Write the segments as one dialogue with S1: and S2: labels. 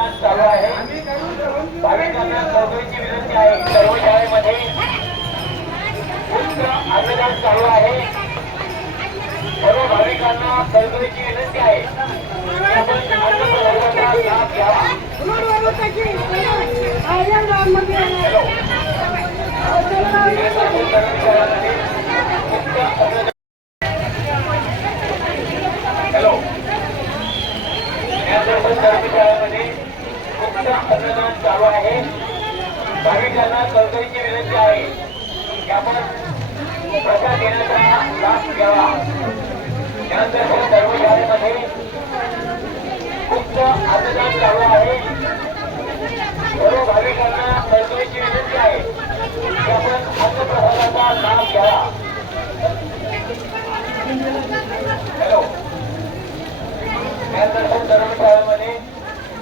S1: मतदान चालू आहे. भाविकांना चौकशी विनंती आहे. सर्व शाळेमध्ये मतदान चालू आहे. सर्व भाविकांना चौकशी विनंती आहे. लाभ घ्यावा आंदोलन चालू आहे. भाविकांना कळकळीची विनंती आहे की आपण प्रसाद देण्याचा लाभ घ्यावा. त्यानंतर सर्व शाळेमध्ये मुक्त आंदोलन चालू आहे. सर्व भाविकांना कळकळीची विनंती आहे की आपण अन्नप्रसादाचा लाभ घ्यावा. हॅलो त्यानंतर सर्व धर्मशाळेमध्ये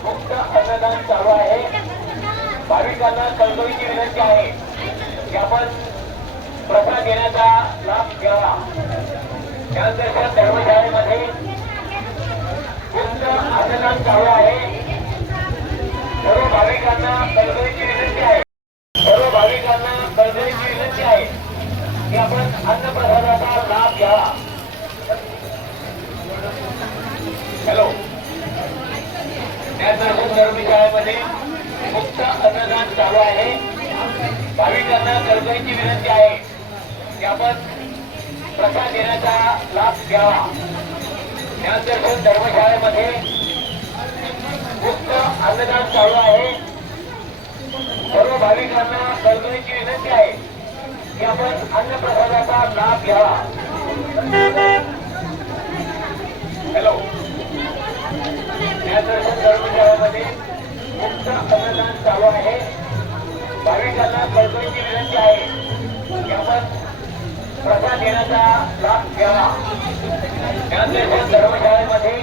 S1: मुक्त अन्नदान चालू आहे नागरिकांना कळकळीची विनंती आहे की आपण प्रसाद घेण्याचा लाभ घ्यावा. त्यानंतर धर्मशाळेमध्ये मुक्त अन्नदान चालू आहे. सर्व भाविकांना कळकळीची विनंती आहे. सर्व भाविकांना कळकळीची विनंती आहे की आपण अन्नप्रसादाचा लाभ घ्यावा. हॅलो. त्यानंतर धर्मशाळेमध्ये मुक्त अन्नदान चालू आहे. भाविकांना कळकळीची विनंती आहे की आपण प्रसाद देण्याचा लाभ घ्यावा. या धर्मशाळेमध्ये मुक्त अन्नदान चालू आहे. सर्व भाविकांना कळकळीची विनंती आहे की आपण अन्नप्रसादाचा लाभ घ्यावा. हॅलो या दर्शन धर्मशाळेमध्ये अन्नदान चालू आहे. भाविकांना कळकळीची विनंती आहे. की प्रसाद घेण्याचा लाभ घ्यावा. या धर्मशाळेमध्ये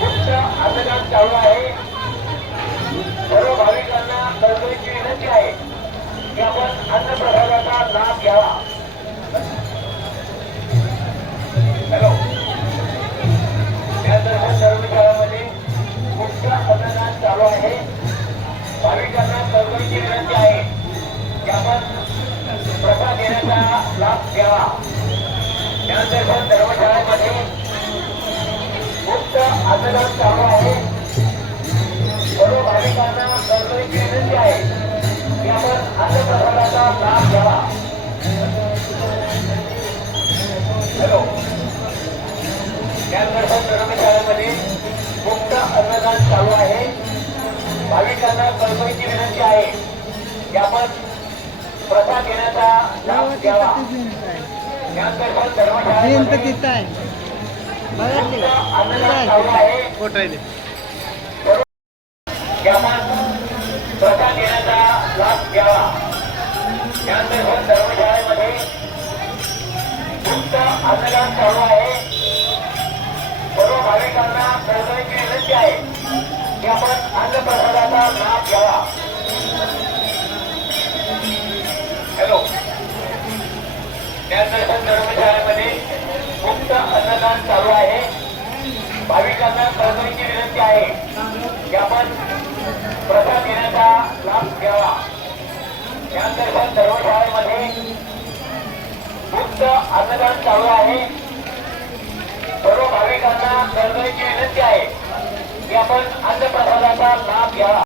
S1: मुक्त अन्नदान चालू आहे. सर्व भाविकांना कळकळीची विनंती आहे. की आपण अन्नप्रसादाचा प्रसाद लाभ द्यावा त्यानंतर दर्शन धर्मशाळेमध्ये मुक्त अन्नदान चालू आहे सर्व भाविकांना कळकळीची विनंती आहे की आपण अन्नप्रसादाचा लाभ घ्यावा हॅलो त्यानंतर दर्शन धर्मशाळेमध्ये मुक्त अन्नदान चालू आहे भाविकांना कळकळीची विनंती आहे की आपण प्रसाद घेण्याचा अन्नदान चालू आहे. की आपण प्रसाद घेण्याचा लाभ घ्यावा या दर्शन धर्मशाळेमध्ये मुक्त अन्नदान चालू आहे. सर्व भाविकांना कळकळीची विनंती आहे. की आपण अन्नप्रसादाचा लाभ घ्यावा हॅलो. ज्ञानदर्शन धर्मशाळेमध्ये मुक्त अन्नदान चालू आहे. भाविकांना परभणीची विनंती आहे की आपण प्रसाद घेण्याचा लाभ घ्यावा. ज्ञानदर्शन धर्मशाळेमध्ये मुक्त अन्नदान चालू आहे. सर्व भाविकांना परभणीची विनंती आहे की आपण अन्नप्रसादाचा लाभ घ्यावा.